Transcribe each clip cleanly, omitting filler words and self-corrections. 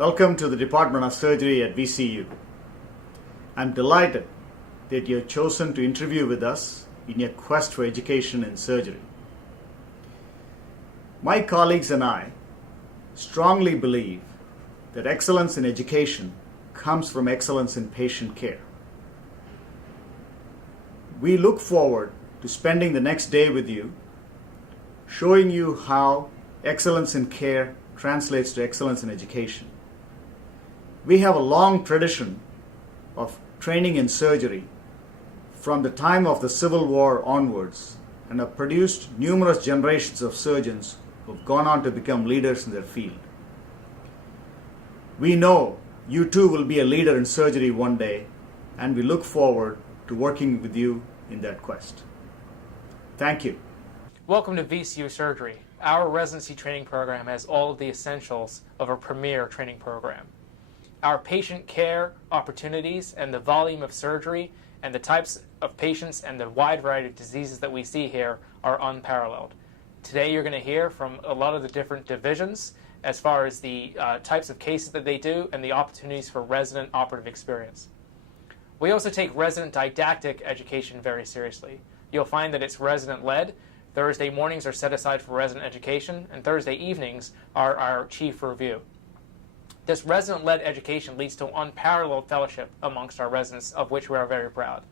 Welcome to the Department of Surgery at VCU. I'm delighted that you have chosen to interview with us in your quest for education in surgery. My colleagues and I strongly believe that excellence in education comes from excellence in patient care. We look forward to spending the next day with you, showing you how excellence in care translates to excellence in education. We have a long tradition of training in surgery from the time of the Civil War onwards and have produced numerous generations of surgeons who have gone on to become leaders in their field. We know you too will be a leader in surgery one day, and we look forward to working with you in that quest. Thank you. Welcome to VCU Surgery. Our residency training program has all of the essentials of a premier training program. Our patient care opportunities and the volume of surgery and the types of patients and the wide variety of diseases that we see here are unparalleled. Today you're going to hear from a lot of the different divisions as far as the types of cases that they do and the opportunities for resident operative experience. We also take resident didactic education very seriously. You'll find that it's resident-led. Thursday mornings are set aside for resident education, and Thursday evenings are our chief review. This resident-led education leads to unparalleled fellowship amongst our residents, of which we are very proud.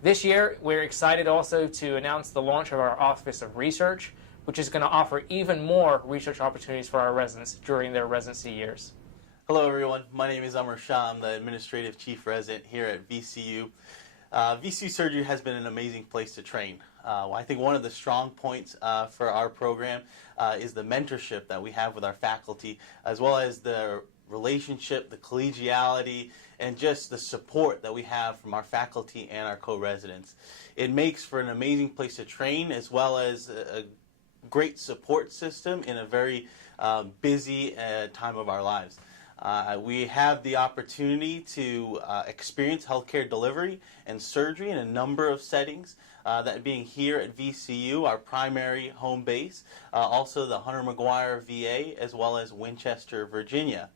This year, we're excited also to announce the launch of our Office of Research, which is going to offer even more research opportunities for our residents during their residency years. Hello everyone, my name is Amar Shah. I'm the Administrative Chief Resident here at VCU. VCU Surgery has been an amazing place to train. I think one of the strong points for our program is the mentorship that we have with our faculty, as well as the relationship, the collegiality, and just the support that we have from our faculty and our co-residents. It makes for an amazing place to train, as well as a great support system in a very busy time of our lives. We have the opportunity to experience healthcare delivery and surgery in a number of settings, that being here at VCU, our primary home base, also the Hunter McGuire VA, as well as Winchester, Virginia.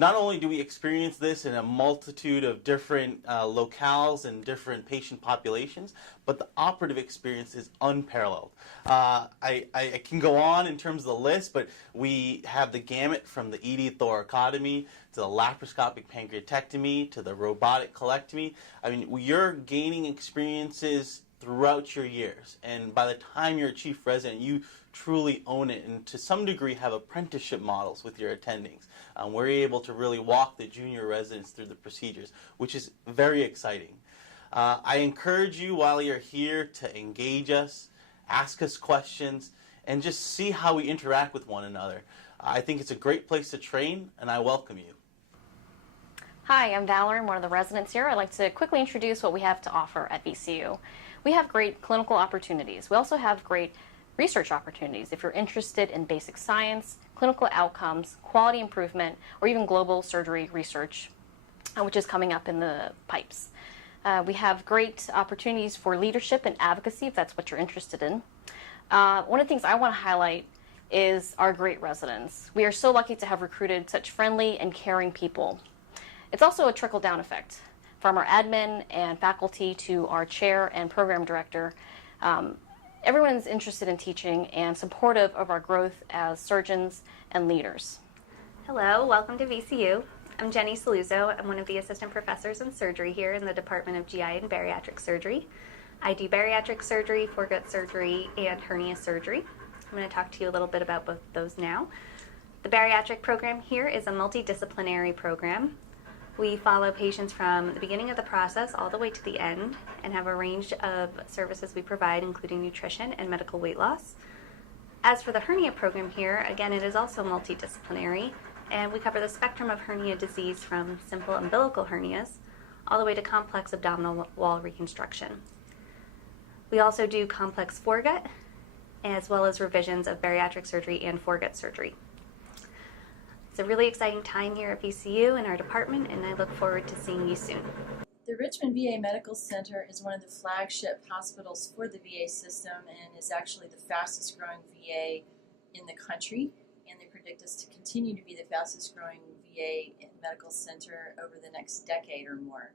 Not only do we experience this in a multitude of different locales and different patient populations, but the operative experience is unparalleled. I can go on in terms of the list, but we have the gamut from the ED thoracotomy to the laparoscopic pancreatectomy to the robotic colectomy. I mean, you're gaining experiences throughout your years, and by the time you're a chief resident, you truly own it, and to some degree have apprenticeship models with your attendings. We're able to really walk the junior residents through the procedures, which is very exciting. I encourage you while you're here to engage us, ask us questions, and just see how we interact with one another. I think it's a great place to train, and I welcome you. Hi, I'm Valerie. I'm one of the residents here. I'd like to quickly introduce what we have to offer at VCU. We have great clinical opportunities. We also have great research opportunities if you're interested in basic science, clinical outcomes, quality improvement, or even global surgery research, which is coming up in the pipes. We have great opportunities for leadership and advocacy if that's what you're interested in. One of the things I want to highlight is our great residents. We are so lucky to have recruited such friendly and caring people. It's also a trickle-down effect from our admin and faculty to our chair and program director. Everyone is interested in teaching and supportive of our growth as surgeons and leaders. Hello, welcome to VCU. I'm Jenny Saluzzo. I'm one of the assistant professors in surgery here in the Department of GI and Bariatric Surgery. I do bariatric surgery, foregut surgery, and hernia surgery. I'm going to talk to you a little bit about both of those now. The bariatric program here is a multidisciplinary program. We follow patients from the beginning of the process all the way to the end and have a range of services we provide, including nutrition and medical weight loss. As for the hernia program here, again, it is also multidisciplinary, and we cover the spectrum of hernia disease from simple umbilical hernias all the way to complex abdominal wall reconstruction. We also do complex foregut, as well as revisions of bariatric surgery and foregut surgery. It's a really exciting time here at VCU in our department, and I look forward to seeing you soon. The Richmond VA Medical Center is one of the flagship hospitals for the VA system and is actually the fastest growing VA in the country, and they predict us to continue to be the fastest growing VA medical center over the next decade or more.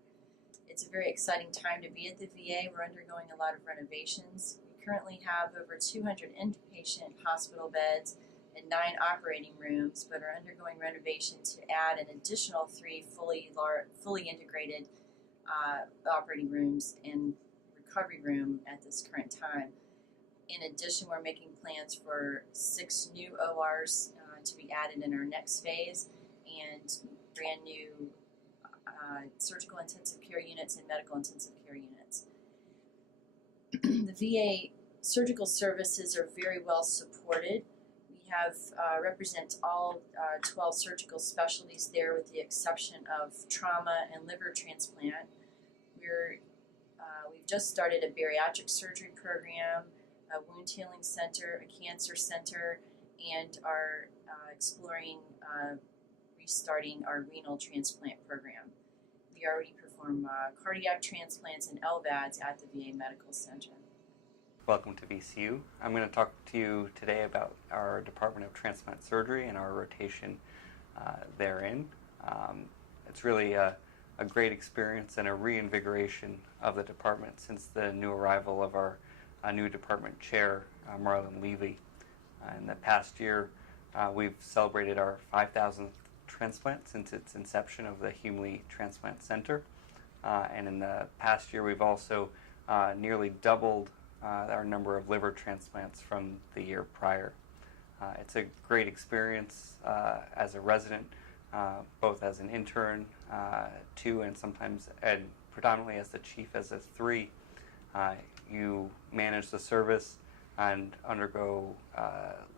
It's a very exciting time to be at the VA. We're undergoing a lot of renovations. We currently have over 200 inpatient hospital beds and 9 operating rooms, but are undergoing renovation to add an additional 3 fully integrated operating rooms and recovery room at this current time. In addition, we're making plans for 6 new ORs to be added in our next phase, and brand new surgical intensive care units and medical intensive care units. The VA surgical services are very well supported. We have represent all 12 surgical specialties there, with the exception of trauma and liver transplant. We've just started a bariatric surgery program, a wound healing center, a cancer center, and are exploring restarting our renal transplant program. We already perform cardiac transplants and LVADs at the VA Medical Center. Welcome to VCU. I'm going to talk to you today about our Department of Transplant Surgery and our rotation therein. It's really a great experience and a reinvigoration of the department since the new arrival of our new department chair, Marlon Levy. In the past year, we've celebrated our 5,000th transplant since its inception of the Humley Transplant Center. And in the past year, we've also nearly doubled our number of liver transplants from the year prior. It's a great experience as a resident, both as an intern, 2, and sometimes, and predominantly as the chief, as a 3. You manage the service and undergo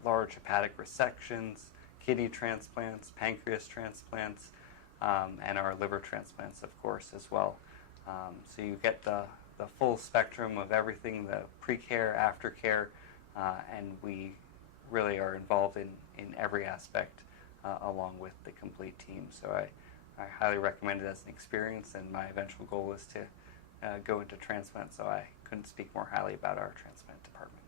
large hepatic resections, kidney transplants, pancreas transplants, and our liver transplants, of course, as well. So you get the full spectrum of everything, the pre-care, aftercare, and we really are involved in every aspect along with the complete team. So I highly recommend it as an experience, and my eventual goal is to go into transplant, so I couldn't speak more highly about our transplant department.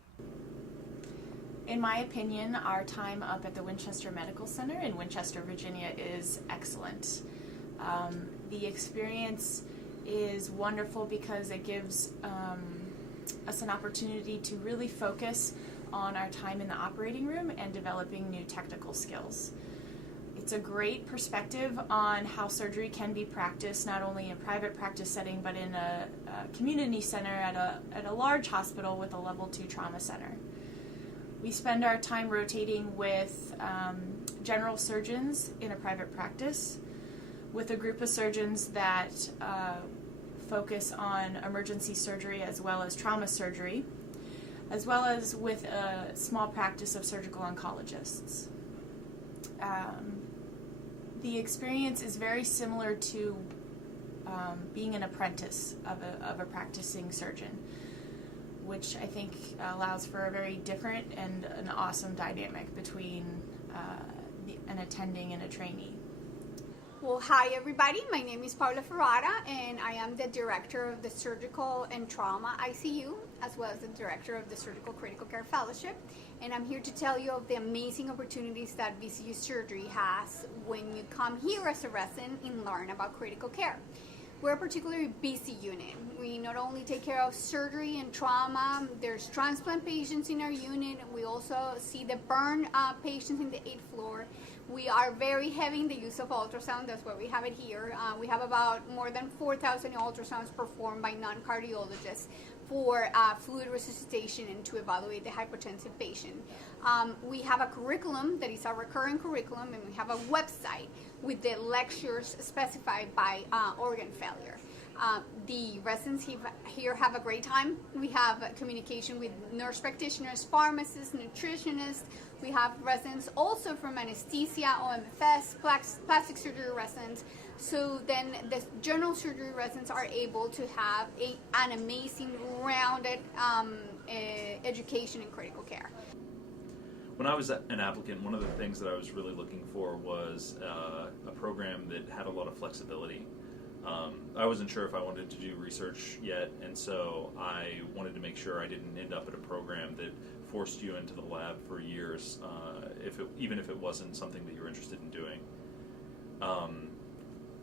In my opinion, our time up at the Winchester Medical Center in Winchester, Virginia is excellent. The experience is wonderful because it gives us an opportunity to really focus on our time in the operating room and developing new technical skills. It's a great perspective on how surgery can be practiced, not only in a private practice setting, but in a community center at a large hospital with a level 2 trauma center. We spend our time rotating with general surgeons in a private practice, with a group of surgeons that focus on emergency surgery as well as trauma surgery, as well as with a small practice of surgical oncologists. The experience is very similar to being an apprentice of a practicing surgeon, which I think allows for a very different and an awesome dynamic between an attending and a trainee. Well, hi everybody, my name is Paula Ferrara and I am the Director of the Surgical and Trauma ICU, as well as the Director of the Surgical Critical Care Fellowship, and I'm here to tell you of the amazing opportunities that VCU Surgery has when you come here as a resident and learn about critical care. We're a particularly busy unit. We not only take care of surgery and trauma, there's transplant patients in our unit, and we also see the burn patients in the 8th floor. We are very heavy in the use of ultrasound, that's why we have it here. We have about more than 4,000 ultrasounds performed by non-cardiologists for fluid resuscitation and to evaluate the hypertensive patient. We have a curriculum that is a recurring curriculum, and we have a website with the lectures specified by organ failure. The residents here have a great time. We have communication with nurse practitioners, pharmacists, nutritionists. We have residents also from anesthesia, OMFS, plastic surgery residents. So then the general surgery residents are able to have an amazing, rounded education in critical care. When I was an applicant, one of the things that I was really looking for was a program that had a lot of flexibility. I wasn't sure if I wanted to do research yet, and so I wanted to make sure I didn't end up at a program that forced you into the lab for years, even if it wasn't something that you were interested in doing.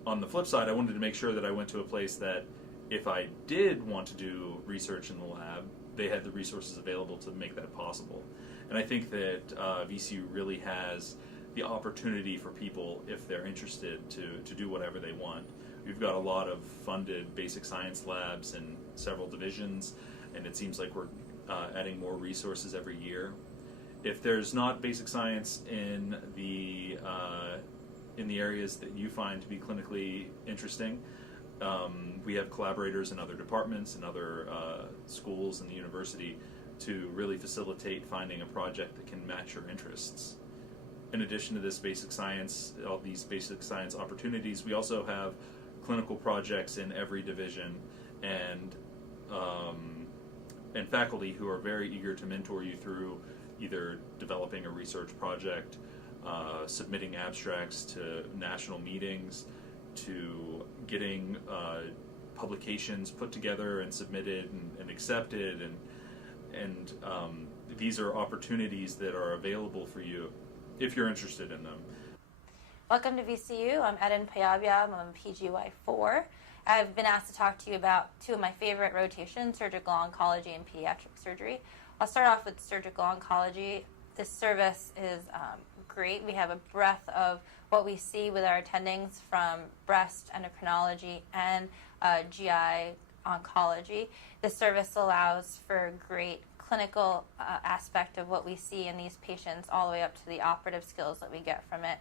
On the flip side, I wanted to make sure that I went to a place that if I did want to do research in the lab, they had the resources available to make that possible. And I think that VCU really has the opportunity for people, if they're interested, to do whatever they want. We've got a lot of funded basic science labs in several divisions, and it seems like we're adding more resources every year. If there's not basic science in the areas that you find to be clinically interesting, we have collaborators in other departments and other schools in the university to really facilitate finding a project that can match your interests. In addition to this basic science, all these basic science opportunities, we also have clinical projects in every division, and faculty who are very eager to mentor you through either developing a research project, submitting abstracts to national meetings, to getting publications put together and submitted and accepted, and these are opportunities that are available for you if you're interested in them. Welcome to VCU. I'm Eden Payabyab. I'm PGY4. I've been asked to talk to you about two of my favorite rotations, surgical oncology and pediatric surgery. I'll start off with surgical oncology. This service is great. We have a breadth of what we see with our attendings from breast endocrinology and GI oncology. This service allows for great clinical aspect of what we see in these patients all the way up to the operative skills that we get from it.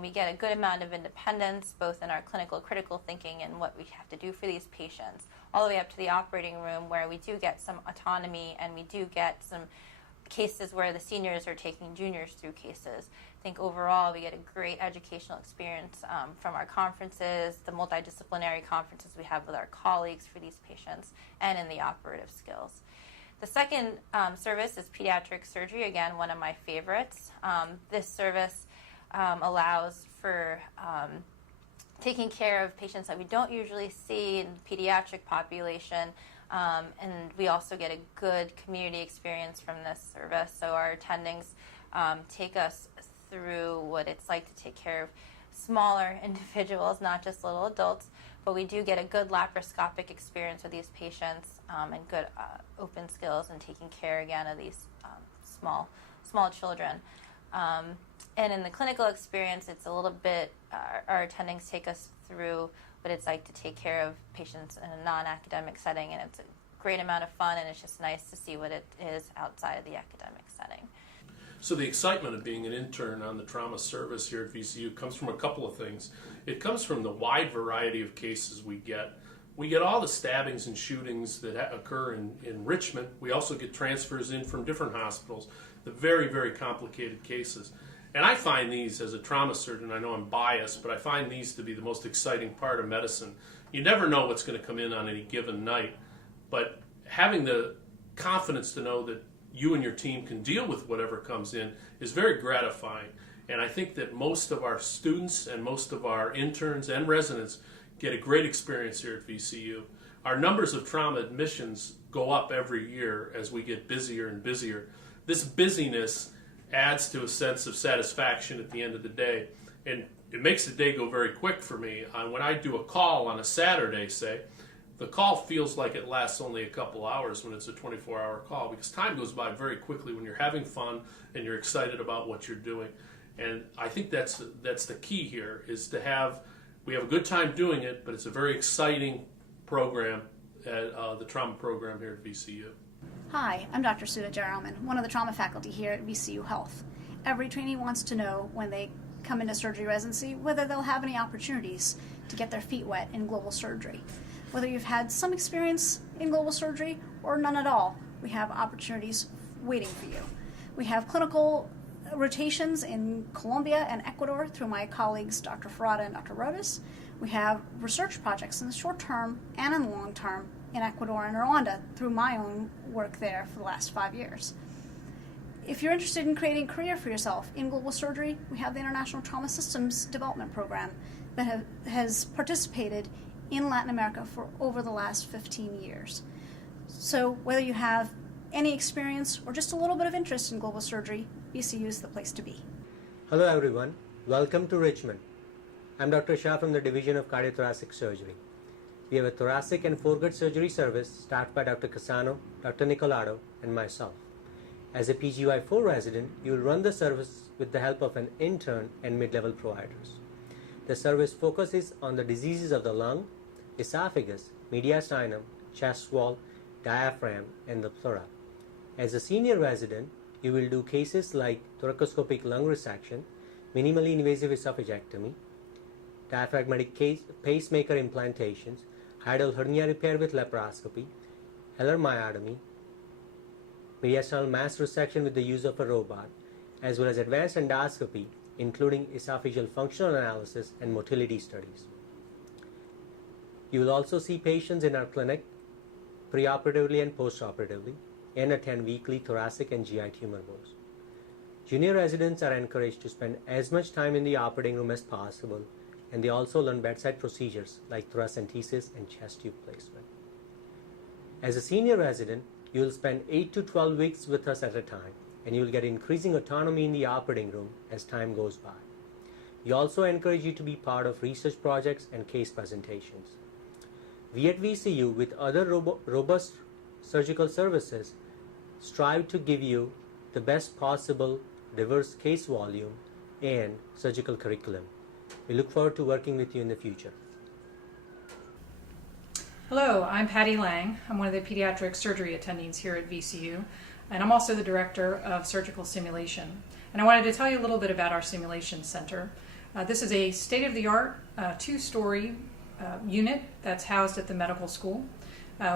We get a good amount of independence, both in our clinical critical thinking and what we have to do for these patients, all the way up to the operating room where we do get some autonomy and we do get some cases where the seniors are taking juniors through cases. I think overall we get a great educational experience from our conferences, the multidisciplinary conferences we have with our colleagues for these patients, and in the operative skills. The second service is pediatric surgery, again, one of my favorites. This service allows for taking care of patients that we don't usually see in the pediatric population, and we also get a good community experience from this service. So our attendings take us through what it's like to take care of smaller individuals, not just little adults, but we do get a good laparoscopic experience with these patients and good open skills and taking care again of these small children. And in the clinical experience, it's a little bit, our attendings take us through what it's like to take care of patients in a non-academic setting, and it's a great amount of fun, and it's just nice to see what it is outside of the academic setting. So the excitement of being an intern on the trauma service here at VCU comes from a couple of things. It comes from the wide variety of cases we get. We get all the stabbings and shootings that occur in Richmond. We also get transfers in from different hospitals, the very, very complicated cases. And I find these, as a trauma surgeon, I know I'm biased, but I find these to be the most exciting part of medicine. You never know what's going to come in on any given night, but having the confidence to know that you and your team can deal with whatever comes in is very gratifying. And I think that most of our students and most of our interns and residents get a great experience here at VCU. Our numbers of trauma admissions go up every year as we get busier and busier. This busyness adds to a sense of satisfaction at the end of the day, and it makes the day go very quick for me. When I do a call on a Saturday, say, the call feels like it lasts only a couple hours when it's a 24-hour call, because time goes by very quickly when you're having fun and you're excited about what you're doing. And I think that's the key here, is we have a good time doing it, but it's a very exciting program, the trauma program here at VCU. Hi, I'm Dr. Sudha Jaraman, one of the trauma faculty here at VCU Health. Every trainee wants to know when they come into surgery residency whether they'll have any opportunities to get their feet wet in global surgery. Whether you've had some experience in global surgery or none at all, we have opportunities waiting for you. We have clinical rotations in Colombia and Ecuador through my colleagues Dr. Ferrata and Dr. Rodas. We have research projects in the short term and in the long term in Ecuador and Rwanda through my own work there for the last 5 years. If you're interested in creating a career for yourself in global surgery, we have the International Trauma Systems Development Program that has participated in Latin America for over the last 15 years. So whether you have any experience or just a little bit of interest in global surgery, VCU is the place to be. Hello everyone, welcome to Richmond. I'm Dr. Shah from the Division of Cardiothoracic Surgery. We have a thoracic and foregut surgery service staffed by Dr. Casano, Dr. Nicolado, and myself. As a PGY4 resident, you will run the service with the help of an intern and mid-level providers. The service focuses on the diseases of the lung, esophagus, mediastinum, chest wall, diaphragm, and the pleura. As a senior resident, you will do cases like thoracoscopic lung resection, minimally invasive esophagectomy, diaphragmatic pacemaker implantations, hiatal hernia repair with laparoscopy, hilar myotomy, mediastinal mass resection with the use of a robot, as well as advanced endoscopy, including esophageal functional analysis and motility studies. You will also see patients in our clinic preoperatively and postoperatively, and attend weekly thoracic and GI tumor boards. Junior residents are encouraged to spend as much time in the operating room as possible, and they also learn bedside procedures like thoracentesis and chest tube placement. As a senior resident, you will spend 8 to 12 weeks with us at a time, and you will get increasing autonomy in the operating room as time goes by. We also encourage you to be part of research projects and case presentations. We at VCU, with other robust surgical services, strive to give you the best possible diverse case volume and surgical curriculum. We look forward to working with you in the future. Hello, I'm Patty Lang. I'm one of the pediatric surgery attendings here at VCU, and I'm also the director of surgical simulation. And I wanted to tell you a little bit about our simulation center. This is a state-of-the-art two-story unit that's housed at the medical school.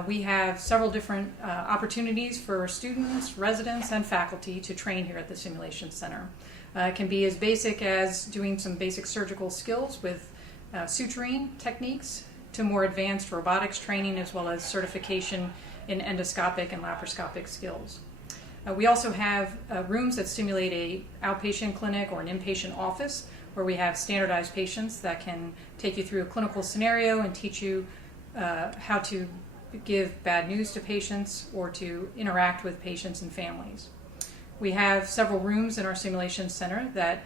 We have several different opportunities for students, residents, and faculty to train here at the simulation center. It can be as basic as doing some basic surgical skills with suturing techniques to more advanced robotics training, as well as certification in endoscopic and laparoscopic skills. We also have rooms that simulate an outpatient clinic or an inpatient office, where we have standardized patients that can take you through a clinical scenario and teach you how to give bad news to patients or to interact with patients and families. We have several rooms in our simulation center that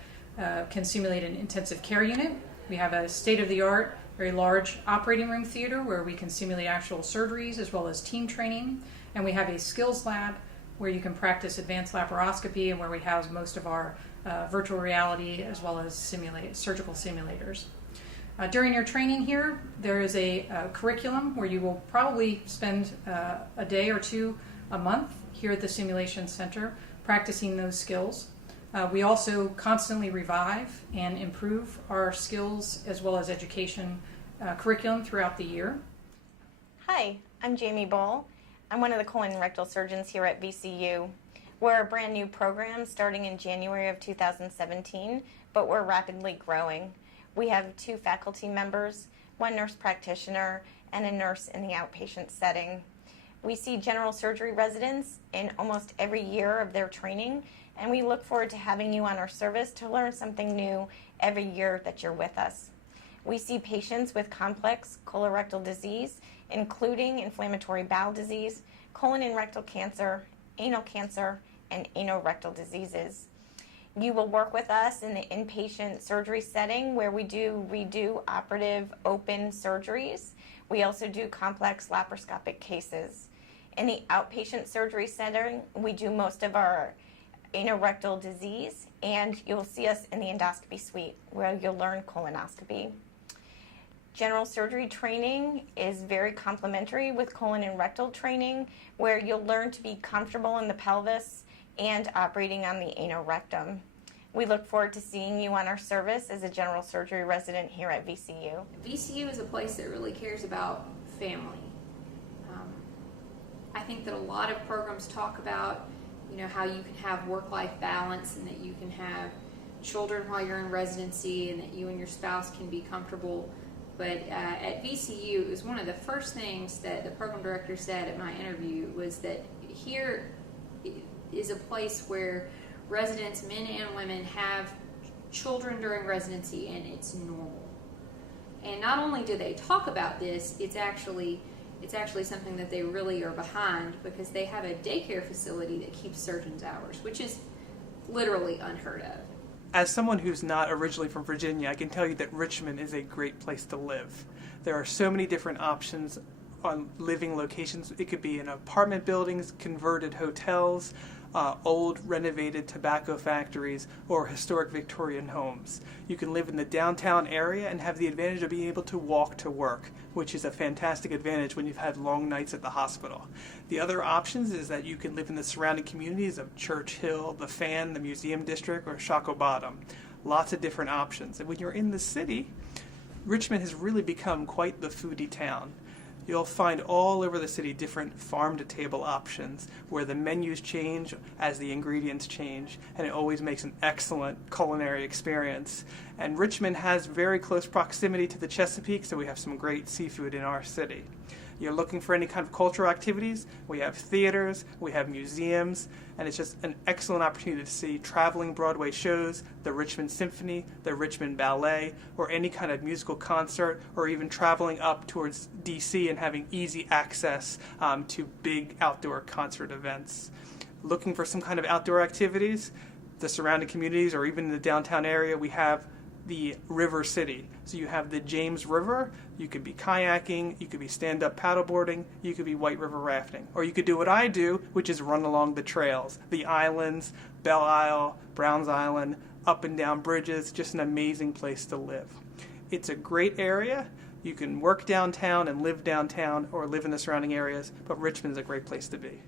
can simulate an intensive care unit. We have a state-of-the-art, very large operating room theater where we can simulate actual surgeries as well as team training. And we have a skills lab where you can practice advanced laparoscopy, and where we house most of our virtual reality as well as surgical simulators. During your training here, there is a curriculum where you will probably spend a day or two a month here at the Simulation Center practicing those skills. We also constantly revive and improve our skills as well as education curriculum throughout the year. Hi, I'm Jamie Ball. I'm one of the colon and rectal surgeons here at VCU. We're a brand new program starting in January of 2017, but we're rapidly growing. We have 2 faculty members, 1 nurse practitioner, and a nurse in the outpatient setting. We see general surgery residents in almost every year of their training, and we look forward to having you on our service to learn something new every year that you're with us. We see patients with complex colorectal disease, including inflammatory bowel disease, colon and rectal cancer, anal cancer, and anorectal diseases. You will work with us in the inpatient surgery setting where we redo operative open surgeries. We also do complex laparoscopic cases. In the outpatient surgery setting, we do most of our anorectal disease, and you'll see us in the endoscopy suite where you'll learn colonoscopy. General surgery training is very complementary with colon and rectal training, where you'll learn to be comfortable in the pelvis and operating on the anorectum. We look forward to seeing you on our service as a general surgery resident here at VCU. VCU is a place that really cares about family. I think that a lot of programs talk about, how you can have work-life balance and that you can have children while you're in residency and that you and your spouse can be comfortable. But at VCU, it was one of the first things that the program director said at my interview was that here is a place where residents, men and women, have children during residency, and it's normal. And not only do they talk about this, it's actually something that they really are behind, because they have a daycare facility that keeps surgeons' hours, which is literally unheard of. As someone who's not originally from Virginia, I can tell you that Richmond is a great place to live. There are so many different options on living locations. It could be in apartment buildings, converted hotels, old renovated tobacco factories, or historic Victorian homes. You can live in the downtown area and have the advantage of being able to walk to work, which is a fantastic advantage when you've had long nights at the hospital. The other options is that you can live in the surrounding communities of Church Hill, the Fan, the Museum District, or Shockoe Bottom. Lots of different options. And when you're in the city, Richmond has really become quite the foodie town. You'll find all over the city different farm-to-table options where the menus change as the ingredients change, and it always makes an excellent culinary experience. And Richmond has very close proximity to the Chesapeake, so we have some great seafood in our city. You're looking for any kind of cultural activities, we have theaters, we have museums, and it's just an excellent opportunity to see traveling Broadway shows, the Richmond Symphony, the Richmond Ballet, or any kind of musical concert, or even traveling up towards DC and having easy access to big outdoor concert events. Looking for some kind of outdoor activities, the surrounding communities, or even in the downtown area, we have the River City. So you have the James River, you could be kayaking, you could be stand-up paddleboarding, you could be white river rafting. Or you could do what I do, which is run along the trails, the islands, Belle Isle, Browns Island, up and down bridges, just an amazing place to live. It's a great area. You can work downtown and live downtown or live in the surrounding areas, but Richmond's a great place to be.